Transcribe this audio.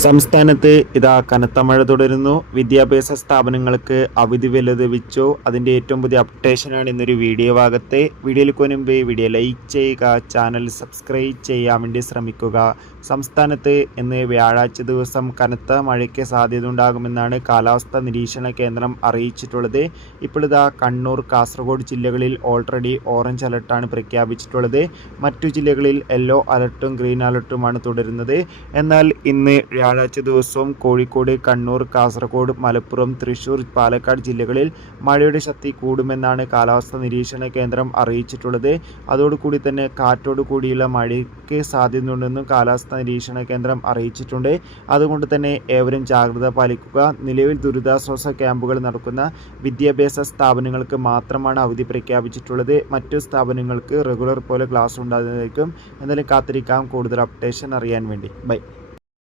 സംസ്ഥാനത്ത് ഇതാ കനത്ത മഴ തുടരുന്നു. വിദ്യാഭ്യാസ സ്ഥാപനങ്ങൾക്ക് അവധി ലഭിച്ചു. അതിൻ്റെ ഏറ്റവും പുതിയ അപ്ഡേഷനാണ് ഇന്നൊരു വീഡിയോ ഭാഗത്തെ. വീഡിയോയിൽ മുൻപ് വീഡിയോ ലൈക്ക് ചെയ്യുക, ചാനൽ സബ്സ്ക്രൈബ് ചെയ്യാൻ വേണ്ടി ശ്രമിക്കുക. സംസ്ഥാനത്ത് ഇന്ന് വ്യാഴാഴ്ച ദിവസം കനത്ത മഴയ്ക്ക് സാധ്യത ഉണ്ടാകുമെന്നാണ് കാലാവസ്ഥാ നിരീക്ഷണ കേന്ദ്രം അറിയിച്ചിട്ടുള്ളത്. ഇപ്പോഴിതാ കണ്ണൂർ, കാസർഗോഡ് ജില്ലകളിൽ ഓൾറെഡി ഓറഞ്ച് അലർട്ടാണ് പ്രഖ്യാപിച്ചിട്ടുള്ളത്. മറ്റു ജില്ലകളിൽ യെല്ലോ അലർട്ടും ഗ്രീൻ അലർട്ടുമാണ് തുടരുന്നത്. എന്നാൽ ഇന്ന് വ്യാഴാഴ്ച ദിവസവും കോഴിക്കോട്, കണ്ണൂർ, കാസർഗോഡ്, മലപ്പുറം, തൃശൂർ, പാലക്കാട് ജില്ലകളിൽ മഴയുടെ ശക്തി കൂടുമെന്നാണ് കാലാവസ്ഥാ നിരീക്ഷണ കേന്ദ്രം അറിയിച്ചിട്ടുള്ളത്. അതോടുകൂടി തന്നെ കാറ്റോടു കൂടിയുള്ള മഴയ്ക്ക് സാധ്യതയുണ്ടെന്നും കാലാവസ്ഥാ നിരീക്ഷണ കേന്ദ്രം അറിയിച്ചിട്ടുണ്ട്. അതുകൊണ്ട് തന്നെ ഏവരും ജാഗ്രത പാലിക്കുക. നിലവിൽ ദുരിതാശ്വാസ ക്യാമ്പുകൾ നടക്കുന്ന വിദ്യാഭ്യാസ സ്ഥാപനങ്ങൾക്ക് മാത്രമാണ് അവധി പ്രഖ്യാപിച്ചിട്ടുള്ളത്. മറ്റു സ്ഥാപനങ്ങൾക്ക് റെഗുലർ പോലെ ക്ലാസ് ഉണ്ടാകുന്നതായിരിക്കും. എന്തായാലും കാത്തിരിക്കാം കൂടുതൽ അപ്ഡേഷൻ അറിയാൻ വേണ്ടി. ബൈ.